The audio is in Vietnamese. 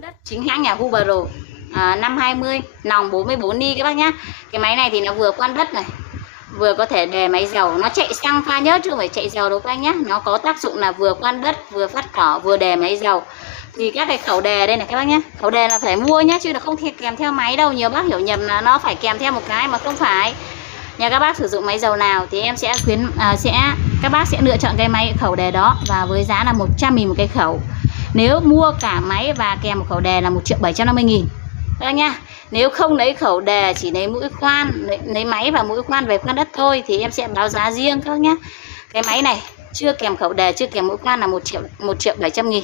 khoan đất chính hãng nhà Hubero 520 nòng 44 ni các bác nhá. Cái máy này thì nó vừa khoan đất này, vừa có thể đề máy dầu, nó chạy xăng pha nhớt chứ không phải chạy dầu đâu các anh nhá. Nó có tác dụng là vừa khoan đất, vừa phát cỏ, vừa đề máy dầu. Thì các cái khẩu đề đây này các bác nhá, khẩu đề là phải mua nhá, chứ là không thể kèm theo máy đâu. Nhiều bác hiểu nhầm là nó phải kèm theo một cái mà không phải. Nhà các bác sử dụng máy dầu nào thì em sẽ các bác sẽ lựa chọn cái máy khẩu đề đó, và với giá là 100.000 một cái khẩu. Nếu mua cả máy và kèm một khẩu đề là 1.750.000 các bác nhá. Nếu không lấy khẩu đề, chỉ lấy mũi khoan, lấy máy và mũi khoan về khoan đất thôi thì em sẽ báo giá riêng các bác nhá. Cái máy này chưa kèm khẩu đề, chưa kèm mũi khoan là 1.700.000.